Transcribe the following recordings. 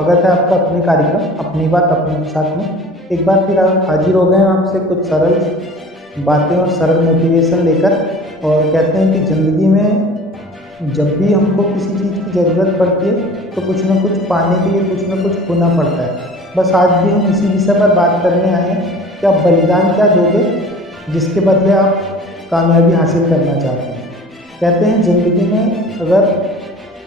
स्वागत है आपका अपने कार्यक्रम अपनी बात अपने साथ में। एक बार फिर हाजिर हो गए हैं आपसे कुछ सरल बातें और सरल मोटिवेशन लेकर। और कहते हैं कि ज़िंदगी में जब भी हमको किसी चीज़ की ज़रूरत पड़ती है तो कुछ ना कुछ पाने के लिए कुछ ना कुछ खोना पड़ता है। बस आज भी हम इसी विषय पर बात करने आए हैं कि आप बलिदान क्या दोगे जिसके बदले आप कामयाबी हासिल करना चाहते हैं। कहते हैं ज़िंदगी में अगर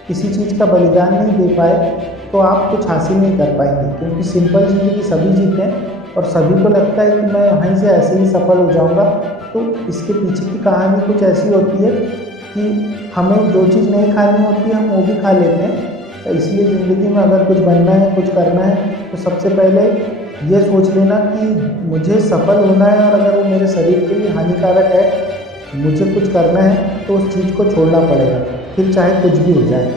किसी चीज़ का बलिदान नहीं दे पाए तो आप कुछ हासिल नहीं कर पाएंगे, क्योंकि सिंपल ज़िंदगी सभी जीते हैं और सभी को लगता है कि मैं वहीं से ऐसे ही सफल हो जाऊंगा। तो इसके पीछे की कहानी कुछ ऐसी होती है कि हमें जो चीज़ नहीं खानी होती है हम वो भी खा लेते हैं। तो इसलिए ज़िंदगी में अगर कुछ बनना है कुछ करना है तो सबसे पहले ये सोच लेना कि मुझे सफल होना है, और अगर वो मेरे शरीर के लिए हानिकारक है, मुझे कुछ करना है तो उस चीज़ को छोड़ना पड़ेगा, फिर चाहे कुछ भी हो जाए।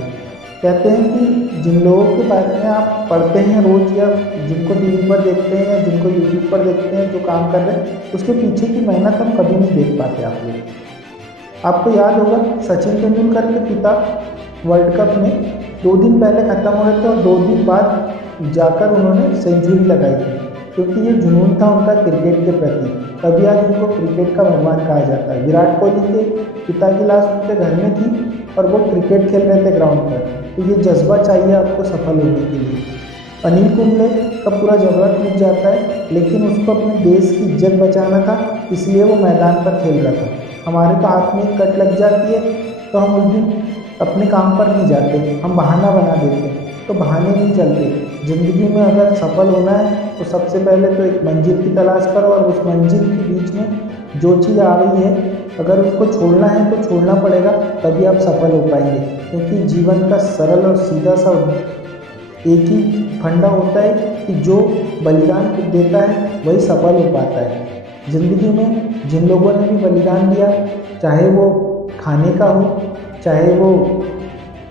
कहते हैं कि जिन लोगों के बारे में आप पढ़ते हैं रोज़, या जिनको टीवी पर देखते हैं या जिनको यूट्यूब पर देखते हैं जो काम कर रहे हैं, उसके पीछे की मेहनत हम कभी नहीं देख पाते। आप लोग, आपको याद होगा सचिन तेंदुलकर के पिता वर्ल्ड कप में 2 दिन पहले ख़त्म हो रहे थे और 2 दिन बाद जाकर उन्होंने सेंचुरी लगाई थी, क्योंकि ये जुनून था उनका क्रिकेट के प्रति। तभी आज उनको क्रिकेट का भगवान कहा जाता है। विराट कोहली के पिता की लाश उनके घर में थी और वो क्रिकेट खेल रहे थे ग्राउंड पर। तो ये जज्बा चाहिए आपको सफल होने के लिए। अनिल कुंबले का पूरा जबड़ा टूट जाता है, लेकिन उसको अपने देश की इज्जत बचाना था, इसलिए वो मैदान पर खेल रहा था। हमारे तो हाथ में एक कट लग जाती है तो हम उस दिन अपने काम पर नहीं जाते, हम बहाना बना देते हैं। तो बहाने नहीं चलते। ज़िंदगी में अगर सफल होना है तो सबसे पहले तो एक मंजिल की तलाश करो, और उस मंजिल के बीच में जो चीज़ आ रही है अगर उसको छोड़ना है तो छोड़ना पड़ेगा, तभी आप सफल हो पाएंगे। क्योंकि जीवन का सरल और सीधा सा एक ही फंडा होता है कि जो बलिदान देता है वही सफल हो पाता है। ज़िंदगी में जिन लोगों ने भी बलिदान दिया, चाहे वो खाने का हो, चाहे वो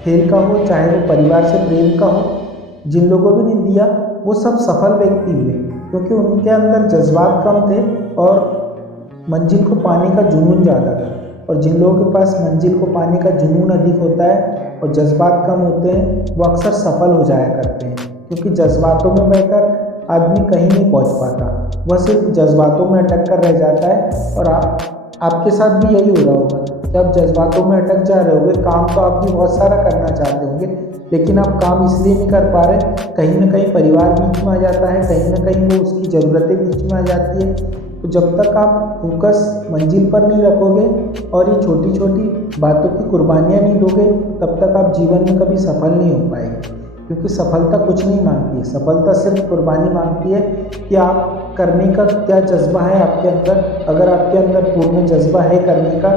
खेल का हो, चाहे वो परिवार से प्रेम का हो, जिन लोगों ने नहीं दिया वो सब सफल व्यक्ति हुए, क्योंकि उनके अंदर जज्बात कम थे और मंजिल को पाने का जुनून ज़्यादा था। और जिन लोगों के पास मंजिल को पाने का जुनून अधिक होता है और जज्बात कम होते हैं, वो अक्सर सफल हो जाया करते हैं। क्योंकि जज्बातों में बहकर आदमी कहीं नहीं पहुंच पाता, वह सिर्फ जज्बातों में अटक कर रह जाता है। और आपके साथ भी यही हो रहा होगा कि आप जज्बातों में अटक जा रहे होंगे। काम तो आप भी बहुत सारा करना चाहते होंगे, लेकिन आप काम इसलिए नहीं कर पा रहे, कहीं ना कहीं परिवार बीच में आ जाता है, कहीं ना कहीं वो उसकी ज़रूरतें बीच में आ जाती है। तो जब तक आप फोकस मंजिल पर नहीं रखोगे और ये छोटी छोटी बातों की कुर्बानियाँ नहीं दोगे, तब तक आप जीवन में कभी सफल नहीं हो पाएंगे। क्योंकि सफलता कुछ नहीं मांगती है, सफलता सिर्फ कुर्बानी मांगती है कि आप करने का क्या जज्बा है आपके अंदर। अगर आपके अंदर पूर्ण जज्बा है करने का,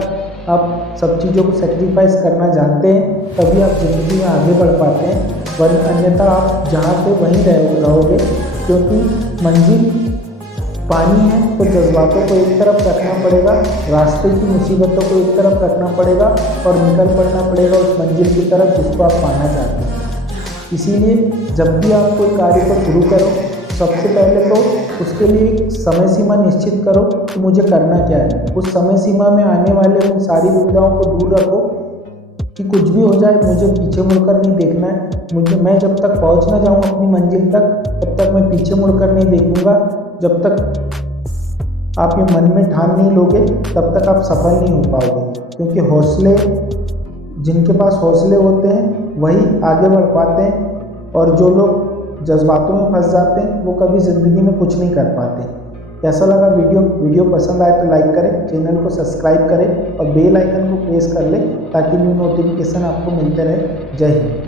आप सब चीज़ों को सेक्रीफाइस करना जानते हैं, तभी आप ज़िंदगी में आगे बढ़ पाते हैं। वरना अन्यथा आप जहाँ पे वहीं रहोगे। क्योंकि मंजिल पानी है तो जज्बातों को एक तरफ रखना पड़ेगा, रास्ते की मुसीबतों को एक तरफ रखना पड़ेगा और निकल पड़ना पड़ेगा उस मंजिल की तरफ जिसको आप पाना चाहते हैं। इसीलिए जब भी आप कोई कार्य को शुरू करो, सबसे पहले तो उसके लिए एक समय सीमा निश्चित करो कि मुझे करना क्या है। उस समय सीमा में आने वाले उन सारी दुविधाओं को दूर रखो कि कुछ भी हो जाए मुझे पीछे मुड़कर नहीं देखना है। मैं जब तक पहुंच ना जाऊं अपनी मंजिल तक, तब तक मैं पीछे मुड़कर नहीं देखूंगा। जब तक आप ये मन में ठान नहीं लोगे, तब तक आप सफल नहीं हो पाओगे। क्योंकि हौसले, जिनके पास हौसले होते हैं वही आगे बढ़ पाते हैं, और जो लोग जज्बातों में फंस जाते हैं वो कभी ज़िंदगी में कुछ नहीं कर पाते। कैसा लगा वीडियो पसंद आए तो लाइक करें, चैनल को सब्सक्राइब करें और बेल आइकन को प्रेस कर लें ताकि न्यू नोटिफिकेशन आपको मिलते रहे। जय हिंद।